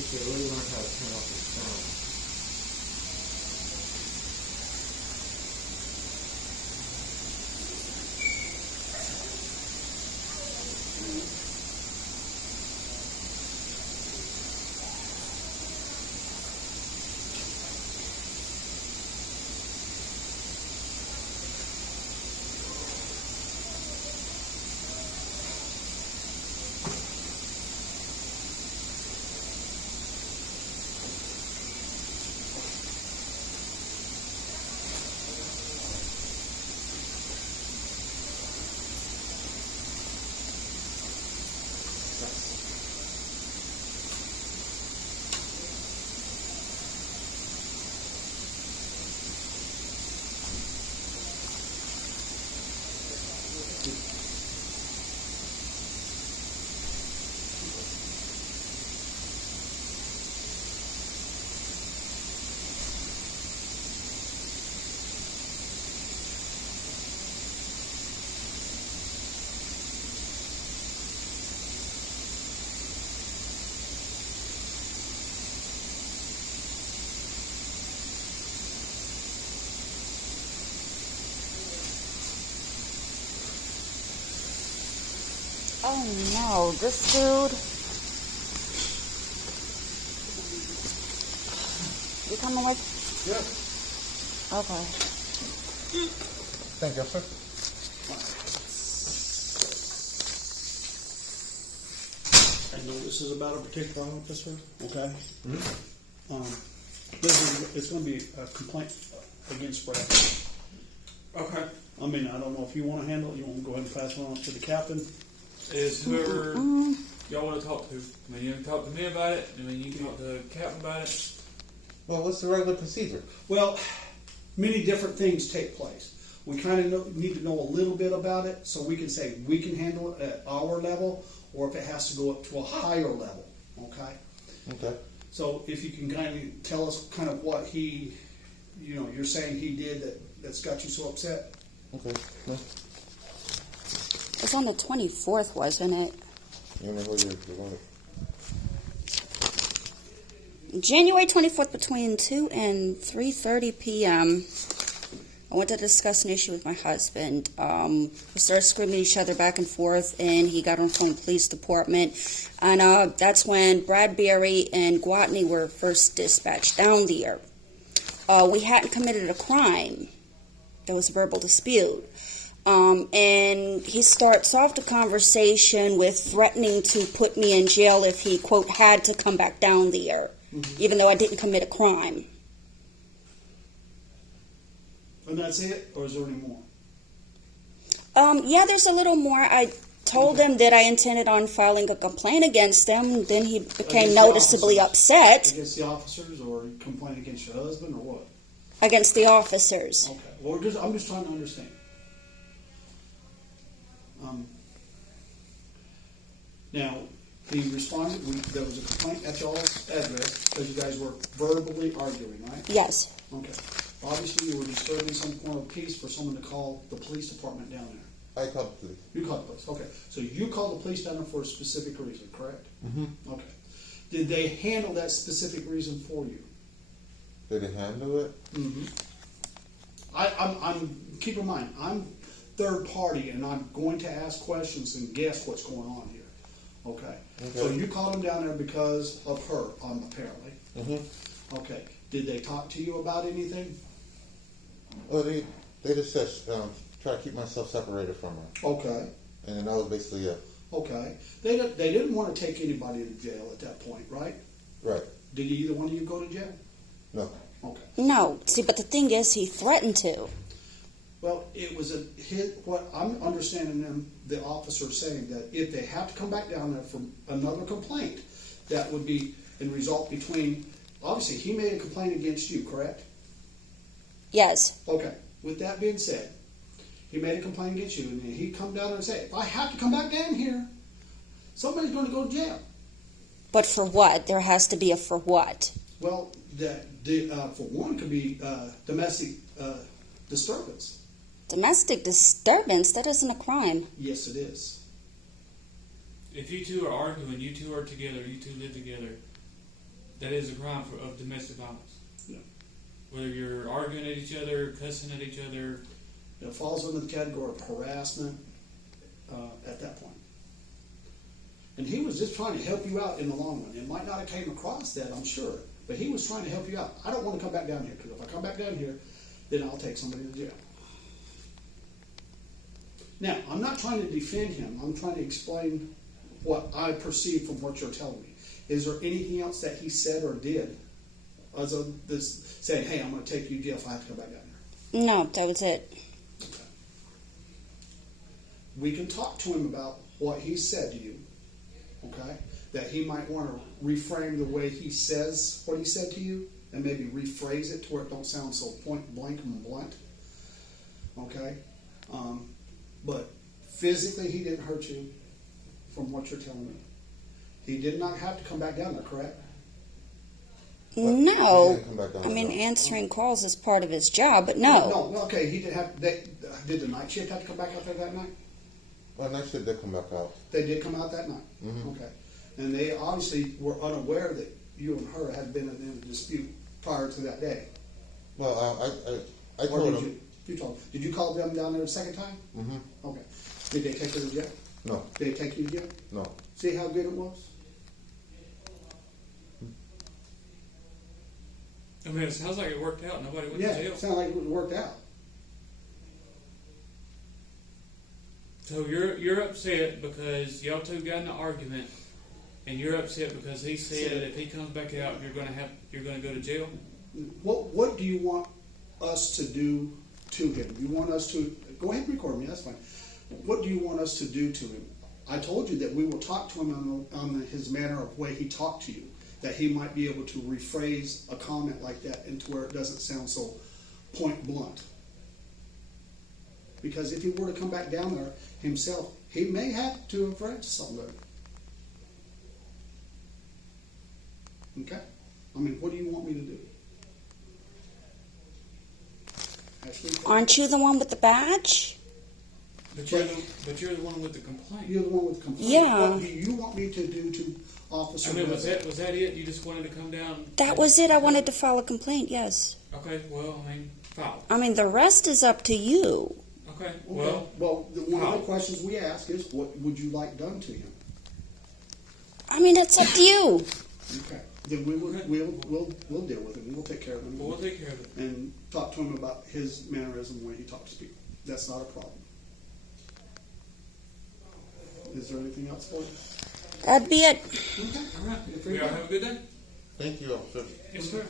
You should really learn how to turn off your phone. Oh no, this dude. You coming with? Yeah. Okay. Thank you, sir. I know this is about a particular officer, okay? Mm-hmm. It's going to be a complaint against Brad. Okay. I mean, I don't know if you want to handle it. You want to go ahead and pass it on to the captain? Is whoever y'all want to talk to. I mean, you can talk to me about it. I mean, you can talk to the captain about it. Well, what's the regular procedure? Well, many different things take place. We kind of need to know a little bit about it so we can say we can handle it at our level, or if it has to go up to a higher level. Okay. Okay. So if you can kind of tell us kind of what he, you're saying he did that's got you so upset. Okay. No. It's on the 24th, wasn't it? You know who you're going. January 24th between 2 and 3:30 p.m. I went to discuss an issue with my husband. We started screaming at each other back and forth, and he got on the phone with the police department. And that's when Bradbury and Gwatney were first dispatched down there. We hadn't committed a crime. There was a verbal dispute. And he starts off the conversation with threatening to put me in jail if he, quote, had to come back down there, even though I didn't commit a crime. And that's it, or is there any more? Yeah, there's a little more. I told him that I intended on filing a complaint against them. Then he became noticeably upset. Against the officers, or complaint against your husband, or what? Against the officers. Okay. Well, I'm just trying to understand. Now, he responded. There was a complaint at y'all's address because you guys were verbally arguing, right? Yes. Okay. Obviously, you were disturbing some form of peace for someone to call the police department down there. I called the police. You called the police. Okay. So you called the police down there for a specific reason, correct? Mm-hmm. Okay. Did they handle that specific reason for you? Did they handle it? Mm-hmm. I'm keep in mind, I'm third party, and I'm going to ask questions and guess what's going on here. Okay. So you called them down there because of her, apparently. Mm-hmm. Okay. Did they talk to you about anything? Well, they just said try to keep myself separated from her. Okay. And then that was basically it. Okay. They didn't want to take anybody to jail at that point, right? Right. Did either one of you go to jail? No. Okay. No. See, but the thing is, he threatened to. Well, it was what I'm understanding them, the officer saying that if they have to come back down there for another complaint, that would be in result between, obviously he made a complaint against you, correct? Yes. Okay. With that being said, he made a complaint against you, and he'd come down and say, if I have to come back down here, somebody's going to go to jail. But for what? There has to be a for what. Well, for one could be domestic disturbance. Domestic disturbance? That isn't a crime. Yes, it is. If you two are arguing, you two are together, you two live together, that is a crime of domestic violence. Yeah. Whether you're arguing at each other, cussing at each other. It falls under the category of harassment at that point. And he was just trying to help you out in the long run. It might not have came across that, I'm sure, but he was trying to help you out. I don't want to come back down here, because if I come back down here, then I'll take somebody to jail. Now, I'm not trying to defend him. I'm trying to explain what I perceive from what you're telling me. Is there anything else that he said or did other than this saying, hey, I'm going to take you to jail if I have to come back down here? No, that was it. Okay. We can talk to him about what he said to you, okay? That he might want to reframe the way he says what he said to you and maybe rephrase it to where it don't sound so point blank and blunt, okay? But physically he didn't hurt you from what you're telling me. He did not have to come back down there, correct? No. He didn't come back down I mean, there. answering calls is part of his job, but no. No, well, okay, he didn't have, did the night shift have to come back out there that night? Well, next year did come back out. They did come out that night? Mhm. Okay. And they obviously were unaware that you and her had been in a dispute prior to that day. Well, I Or told did him. you told him. Did you call them down there a second time? Mm-hmm. Okay. Did they take her to jail? No, Did they take you to jail? no. See how good it was? I mean, it sounds like it worked out. Nobody went Yeah, to jail. it sounded like it worked out. So you're upset because y'all two got in an argument, and you're upset because he said if he comes back out, you're gonna go to jail. What do you want us to do to him? You want us to go ahead and record me? That's fine. What do you want us to do to him? I told you that we will talk to him on his manner of way he talked to you. That he might be able to rephrase a comment like that into where it doesn't sound so point blunt. Because if he were to come back down there himself, he may have to infringe somebody. Okay? I mean, what do you want me to do? Ashley? Aren't you the one with the badge? But you're the one with the complaint. You're the one with the complaint. Yeah. What do you want me to do to Officer I mean, was Webb? that it? You just wanted to come down? That was it. I wanted to file a complaint, yes. Okay. Well, I mean, file. I mean, the rest is up to you. Okay. Well, Well, one of how? the questions we ask is, what would you like done to him? I mean, it's up to you. Okay. Then we'll deal with it. We'll take care of him. we'll take care of it. And talk to him about his mannerism when he talks to people. That's not a problem. Is there anything else for you? That'd be it. Okay. All right. You're free to Y'all go. have a good day. Thank you, officer. Yes, sir.